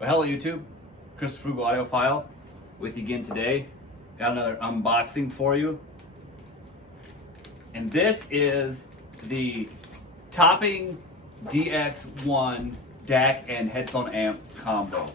Well, hello YouTube, Chris Frugal Audiophile with you again today. Got another unboxing for you. And this is the topping DX1 DAC and headphone amp combo.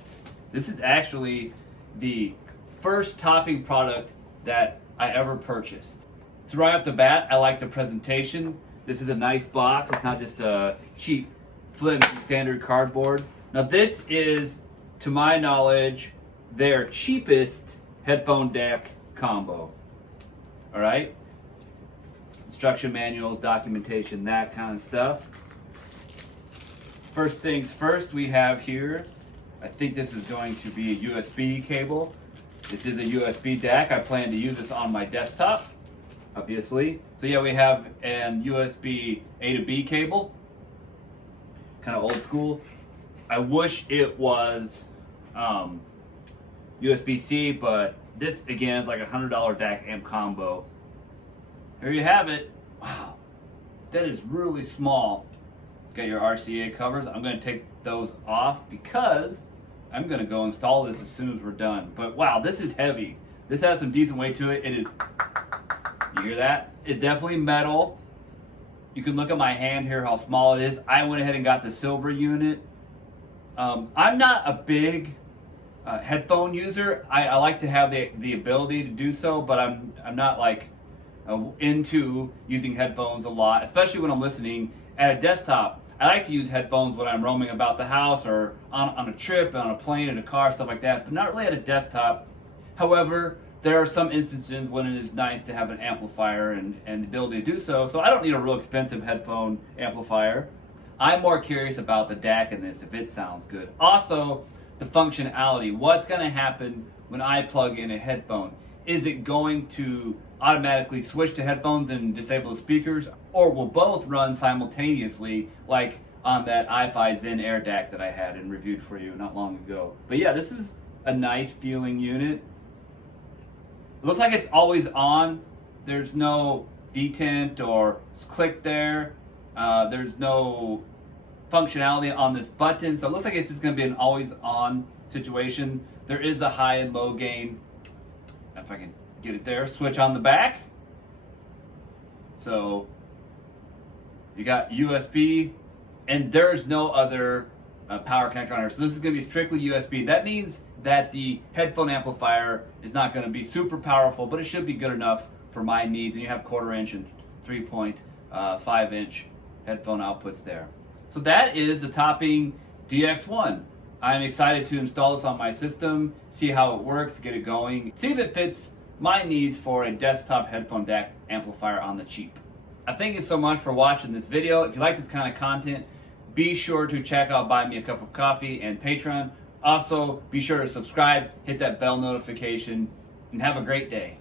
This is actually the first topping product that I ever purchased. So right off the bat, I like the presentation. This is a nice box. It's not just a cheap, flimsy standard cardboard. Now this is, to my knowledge, their cheapest headphone DAC combo. All right? Instruction manuals, documentation, that kind of stuff. First things first, we have here, I think this is going to be a USB cable. This is a USB DAC. I plan to use this on my desktop, obviously. So yeah, we have an USB A to B cable, kind of old school. I wish it was USB-C, but this again is like a $100 DAC amp combo. Here you have it. Wow, that is really small. Got your RCA covers. I'm going to take those off because I'm going to go install this as soon as we're done. But wow, this is heavy. This has some decent weight to it. It is, you hear that? It's definitely metal. You can look at my hand here, how small it is. I went ahead and got the silver unit. I'm not a big headphone user. I like to have the ability to do so, but I'm not like into using headphones a lot, especially when I'm listening at a desktop. I like to use headphones when I'm roaming about the house or on a trip, on a plane, in a car, stuff like that, but not really at a desktop. However, there are some instances when it is nice to have an amplifier and the ability to do so, so I don't need a real expensive headphone amplifier. I'm more curious about the DAC in this, if it sounds good. Also, the functionality. What's going to happen when I plug in a headphone? Is it going to automatically switch to headphones and disable the speakers, or will both run simultaneously, like on that iFi Zen Air DAC that I had and reviewed for you not long ago? But yeah, this is a nice feeling unit. It looks like it's always on. There's no detent or click there. There's no functionality on this button, so it looks like it's just going to be an always on situation. There is a high and low gain, if I can get it there, switch on the back. So you got USB, and there's no other power connector on here. So this is going to be strictly USB. That means that the headphone amplifier is not going to be super powerful, but it should be good enough for my needs. And you have 1/4 inch and 3.5 inch headphone outputs there. So that is the topping DX1. I'm excited to install this on my system, see how it works, get it going, see if it fits my needs for a desktop headphone DAC amplifier on the cheap. I thank you so much for watching this video. If you like this kind of content, be sure to check out Buy Me a Cup of Coffee and Patreon. Also, be sure to subscribe, hit that bell notification, and have a great day.